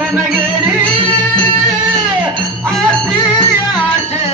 ನನಗೆ ಆಸೆ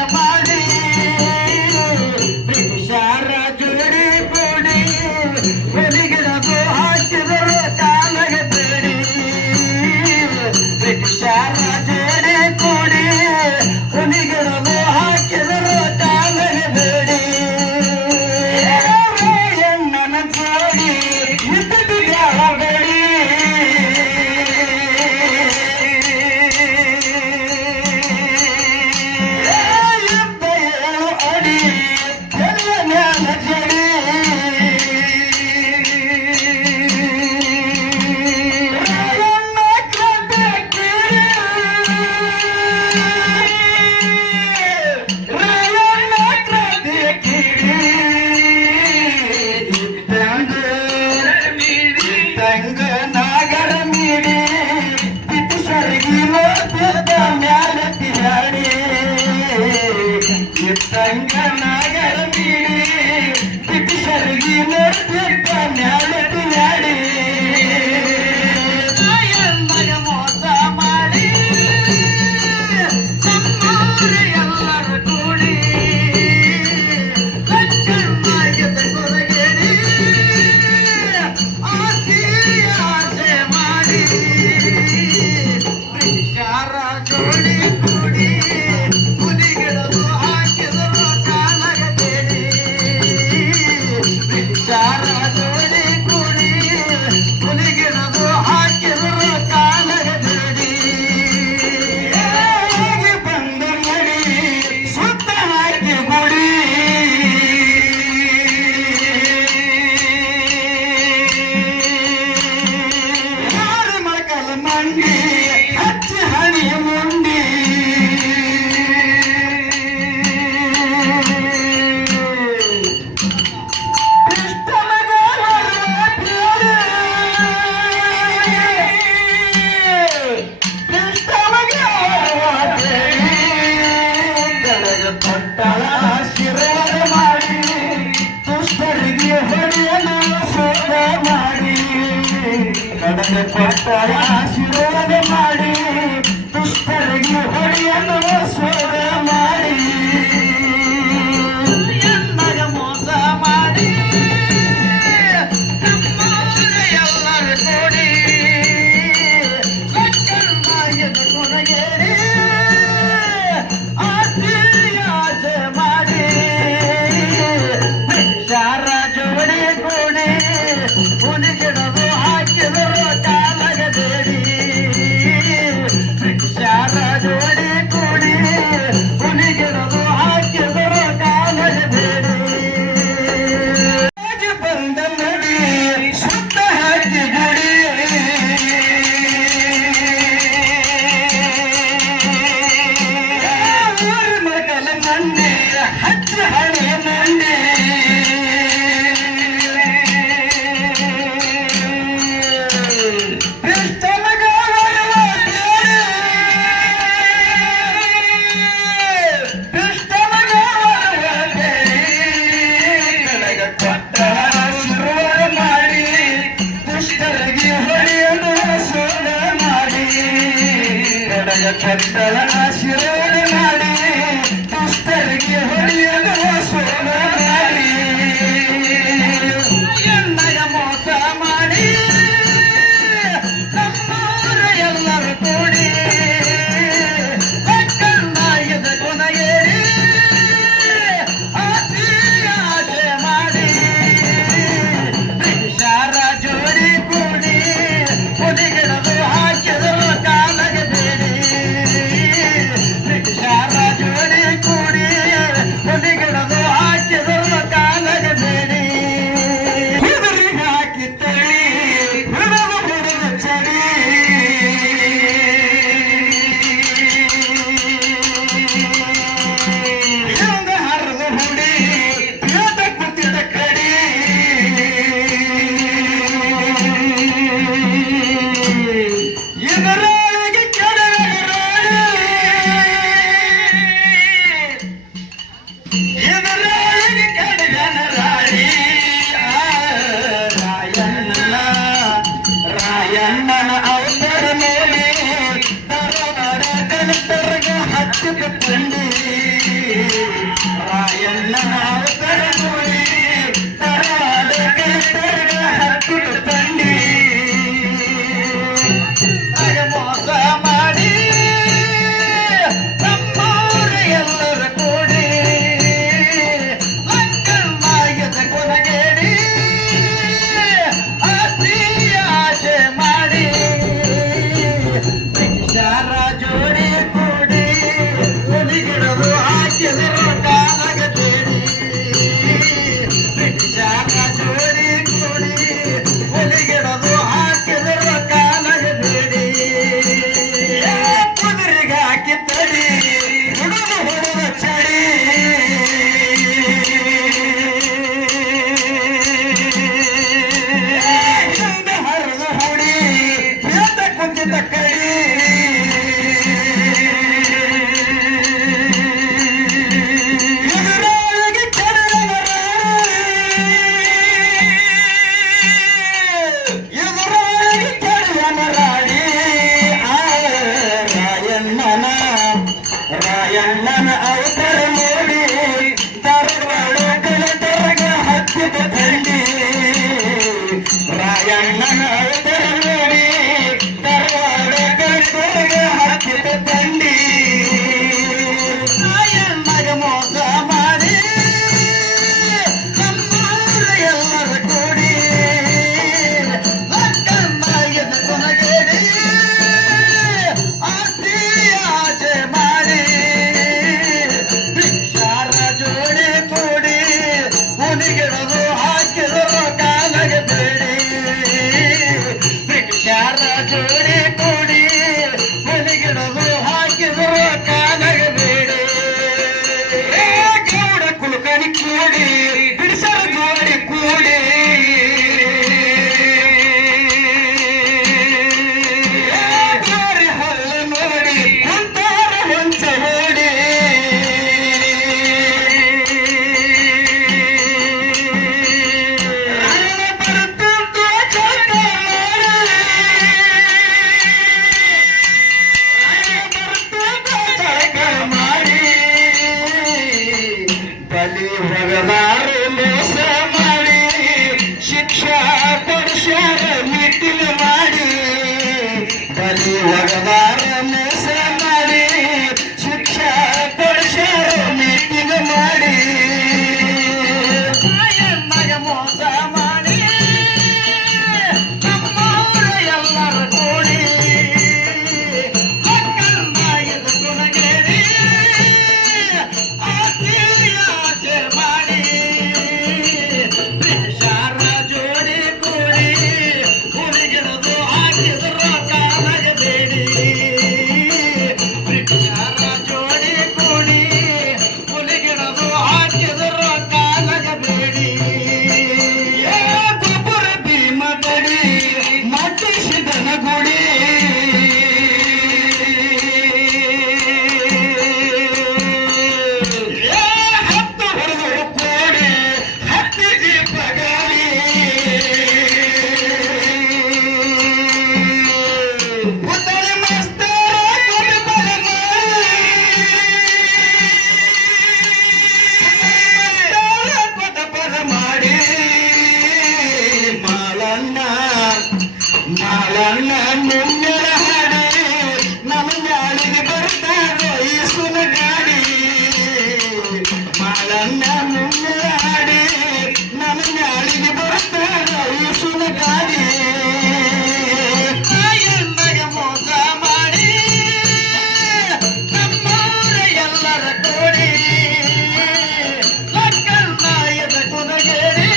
ಕೊಟ್ಟರ ಆಶೀರ್ವಾದ ಮಾಡಿ ದುಷ್ಟರಿಗೆ ಹೊಡೆಯನ್ನು ಸೋದ ಮಾಡಿ ಎನ್ನಗ ಮೋಸ ಮಾಡಿ ಎಲ್ಲರೂ ಕೂಡಿ ಲಕ್ಕನ್ನಾಯದ ಕೊನೆಗೇರಿ ಆಸೆ ಮಾಡಿ ಶಾರ ಜೋಡಿ ಕೂಡಿ ಹುಲಿಗಿಡದು ಹಾಕಿದರು ಕಾಲಗದೇರಿ ಶಾರ ಜೋಡಿ ಕೂಡಿ ಹುಲಿಗಿಡದು ಹಾಕಿದರು ಕಾಲಗದೇರಿ ಬಂದ ನಡಿ ಸುತ್ತ ಹಾಕಿ ಗುಡಿ ಮಗಲ ಮಂಡಿ ಹಚ್ಚ ಹಳೆ ಮಂಡಿ ಕೊಟ್ಟರ ಆಶೀರ್ವಾದ ಮಾಡಿ ದುಷ್ಟರಿಗೆ ಹೊಡೆಯಲು ಸೋಲ ಮಾಡಿ ಎನ್ನಯ ಮೋಸ ಮಾಡಿ ನಮ್ಮೂರ ಎಲ್ಲರೂ ಕೂಡಿ ಲಕ್ಕನ್ನಾಯದ ಕೊನೆಗೇರಿ ಆಸೆ ಮಾಡಿ ಶಾರ ಜೋಡಿ ಕೂಡಿ ಹುಲಿಗಿಡದು ಹಾಕಿದರು ಕಾಲಗೆ ಬೇಡಿ ಶಾರ ಜೋಡಿ ಕೂಡಿ ಹುಲಿಗಿಡದು ಹಾಕಿದರು ಕಾಲಗೆ ಬೇಡಿ ಹುಡುಗರಿಗೆ ಹಾಕಿ ತಳಿ ಹುಡುಗ ಹುಡುಗ ಚಳಿ ಹಿಂಗ ಹರಿದು ಹುಡಿ ಯೋಧ ಕೂತಿದ್ದ ಕಡಿ ಇದರೊಳಗೆ ಇದರೊಳಗೆ ಕೆಡಗನ ರಾಡಿ ರಾಯಣ್ಣನ ಅವತರ ಮೇಲೆ ತರವಾಡ ಕಲಿತರ್ಗ ಹತ್ತಿದ ತಂಡಿ ರಾಯಣ್ಣನ ಅವತರ ನೋಡಿ ತರವಾಡ ಕಲಿತರ್ಗ ಹತ್ತಿದ ತಂಡಿ ಮೋಸ ಮಾಡಿ ನಮ್ಮೂರ ಎಲ್ಲರೂ ಕೂಡಿ ಲಕ್ಕನ್ನಾಯದ ಕೊನೆಗೇರಿ ಆಸೆ ಮಾಡಿ ಶಾರ ಜೋಡಿ ಕೂಡಿ ಹುಲಿಗಿಡದು ಹಾಕಿದರು ಕಾಲಗದೇರಿ ಶಾರ ಜೋಡಿ ಕೂಡಿ ಹುಲಿಗಿಡದು ಹಾಕಿದರು ಕಾಲಗದೇರಿ ಕುದುರೆಗೆ ಹಾಕಿ ತಡಿ ಹುಡುಗ ಹುಡುಗ ಚಡಿ ಹಿಂದ ಹರಿದು ಹುಡಿ ಬೇತ ಕುಂತಿದ್ದ ಕಡಿ ಇದರೊಳಗೆ ಕೆಡಗನ ಇದರೊಳಗೆ ಕೆಡಗನ ರಾಡಿ ರಾಯಣ್ಣನ ಅವತರ ನೋಡಿ ತರವಾಡ ಕಲಿತರ್ಗ ಹತ್ತಿದ ತಂಡಿ ರಾಯಣ್ಣನ ಅವತರ ನೋಡಿ ತರವಾಡ ಕಲಿತರ್ಗ ಹತ್ತಿದ ತಂಡಿ ರಾಯಣ್ಣಗ ಮೋಸ ಮಾಡಿ ನಮ್ಮೂರ ಎಲ್ಲರೂ ಕೂಡಿ ಲಕ್ಕನ್ನಾಯದ ಕೊನೆಗೇರಿ ಆಸೆ ಮಾಡಿ ಒಗದಾರು ಮೋಸ ಮಾಡಿ ಶಿಕ್ಷಾ ಕೊಡಿಸ್ಯಾರ ಮೀಟಿಂಗ್ ಮಾಡಿ ಬಲಿ ಒಗದಾರ ಮೋಸ ಮಾಡಿ ಶಿಕ್ಷಾ ಕೊಡಿಸ್ಯಾರ ಮೀಟಿಂಗ್ ಮಾಡಿ ಮಗ ಮೋಸ ಮಾಡಿ ನಮ್ಮವರ ಎಲ್ಲರ ಕೂಡಿ ಮಕ್ಕಳನ್ನ ಇದು ಗುಣಗೇರಿ ಆಸೆ ಮಾಡಿ ಬ್ರಿಟಿಷರ ಜೋಡಿ ಕೂಡಿ ಹುಡುಗಿರದು ಹಾಕಿದ್ರು ಕಾಲಾಗ ಬೇಡಿ ಬ್ರಿಟಿಷರ ಜೋಡಿ ಕೂಡಿ ಹುಡುಗಿರದು ಹಾಕಿದ್ರು ಕಾಲಾಗ ಬೇಡಿ ಗೊಬ್ಬರ ಭೀಮ ತಡಿ ಮಟ್ಟಿಸಿದನ ಗುಡಿ ಹತ್ತು ಹೊಡೆದು ಕೋಡಿ ಹತ್ತಿ ಜೀಪ ಗಾಡಿ ಪುತ್ಥಳಿ ಮಾಸ್ತರ ಕೊಡಬಲ ಮಾಡಿ ಮಾಲಣ್ಣ ಮಾಲಣ್ಣ ಮುಮ್ಮೆರ ಹಾಡಿ ನಮ್ಮ ಗಾಳಿಗೆ ಬರ್ತಾರೋ ಈ ಸುನ ಗಾಡಿ ಮಾಲಣ್ಣ ಮುಮ್ಮೆರ ಹಾಡಿ ನಮ್ಮ ಗಾಳಿಗೆ ಬರ್ತಾರೋ ಈ ಸುನ ಗಾಡಿ ಮಗ ಮೋಸ ಮಾಡಿ ನಮ್ಮವರ ಎಲ್ಲರ ಕೋಡಿ ಲಕ್ಕನ್ನ ಎದ ಕುನಗೇರಿ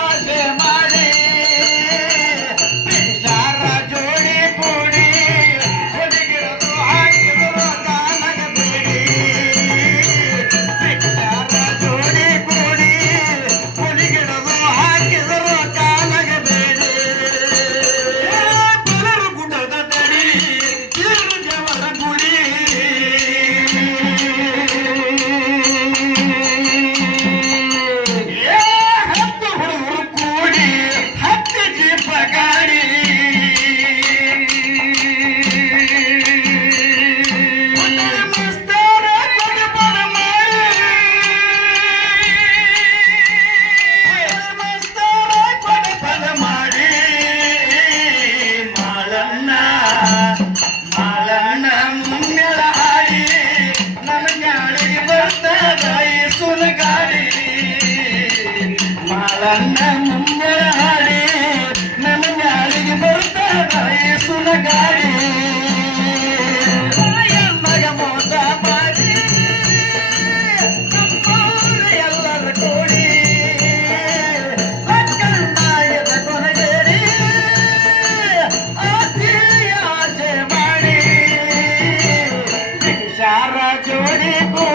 ಆಸೆ ಮಾಡಿ ಬ್ರಿಟಿಷರ ಜೋಡಿ ಕೂಡಿ ಹುಡುಗಿರದು ಹಾಕಿದ್ರು ಕಾಲಾಗ ಬೇಡಿ ಬ್ರಿಟಿಷರ ಜೋಡಿ ಕೂಡಿ ಹುಡುಗಿರದು ಹಾಕಿದ್ರು ಕಾಲಾಗ ಬೇಡಿ ಬಲರು ಗುಡ್ಡದ ತಡಿ ಇರು ಜವರ ಗುಡಿ ಹತ್ತು ಹುಡುಗರು ಕೂಡಿ ಹತ್ತು ಜೀಪ ಗಾಡಿ ಮಾಸ್ತರ ಕೊಡಬಲ ಮಾಡಿ ಮಾಸ್ತರ ಕೊಡಬಲ ಮಾಡಿ ಮಾಲಣ್ಣ ಮಾಲಣ್ಣ ಮುಮ್ಮೆಳ ಹಾಡಿ ನನ್ನ ಗಾಳಿಗೆ ಬರ್ತದ ಈ ಸುನ ಗಾಡಿ ಮಾಲಣ್ಣ ಮುಮ್ಮೆಳ ಹಾಡಿ ನನ್ನ ಗಾಳಿಗೆ ಬರ್ತದ ಈ ಸುನ ಗಾಡಿ ಮಗ ಮೋಸ ಮಾಡಿ ನಮ್ಮವರ ಎಲ್ಲರ ಕೂಡಿ ಮಕ್ಕಳನ್ನ ಎದ ಕೊನಗೇರಿ ಆಸೆ ಮಾಡಿ ಬ್ರಿಟಿಷರ ಜೋಡಿ ಕೂಡಿ